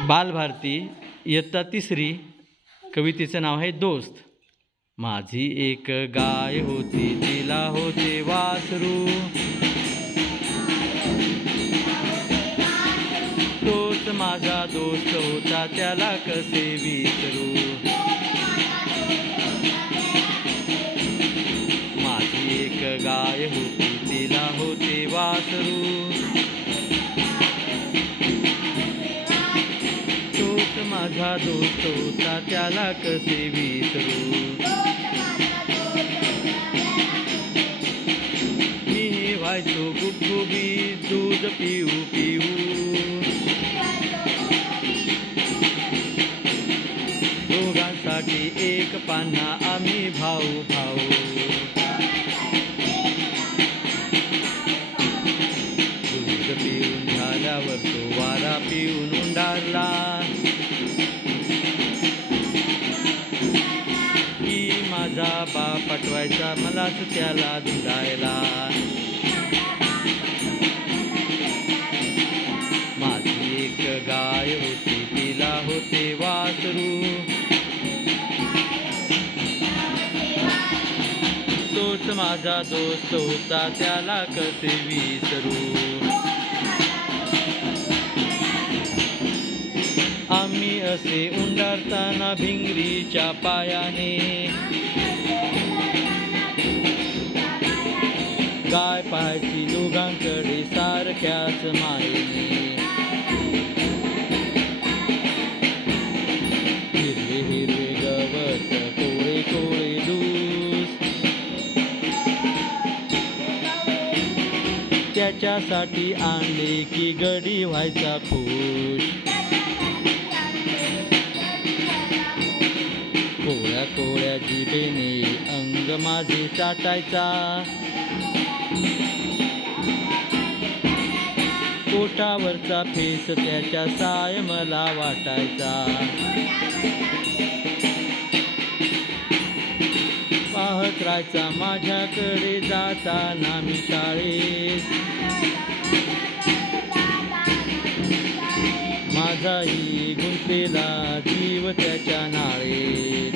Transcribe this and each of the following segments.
बालभारती इयत्ता तिसरी. कवितेचं नाव आहे दोस्त. माझी एक गाय होती, तिला होते वासरू. तोच माझा दोस्त होता, त्याला कसे विसरू. माझी एक गाय होती, तिला होते वासरू. माझा दोस्त होता, त्याला कसे विसरू. मी व्हायचो गुबगुबीत, दूध पिऊ पिऊ. दोघांसाठी एक पान्हा, आम्ही भाऊ भाऊ. दूध पिऊन झाल्यावर तो वारा पिऊन उंडारला. माझा बाप पाठवायचा मलाच त्याला धुलायला. माझी एक गाय होती, तिला होते वासरू. तोच माझा दोस्त होता, त्याला कसे विसरू. आम्ही असे उंडारताना भिंगरीच्या पायाने. गाय पाहायची दोघांकडे सारख्याच मायेने. हिरवे हिरवे गवत, कोळे कोळे दूस, त्याच्यासाठी आणले की गडी व्हायचा खुश. कोळ्या कोळ्या जिभेने अंग माझे चाटायचा. पोटावरचा फेस त्याच्या साय मला वाटायचा. पाहत राहायचा माझ्याकडे जाताना मी शाळेत. माझाही गुंतलेला जीव त्याच्या नाळेत.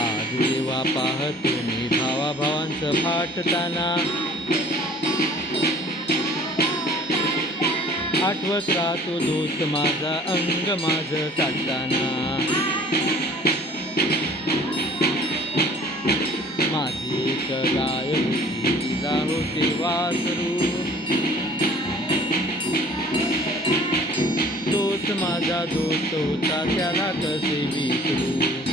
आज जेव्हा पाहतो मी भावाभावांचं फाटताना. आठवत राहतो दोस्त माझा, अंग माझं चाटताना. माझी एक गाय होती, तिला होते वासरू. तोच माझा दोस्त होता, त्याला कसे विसरू.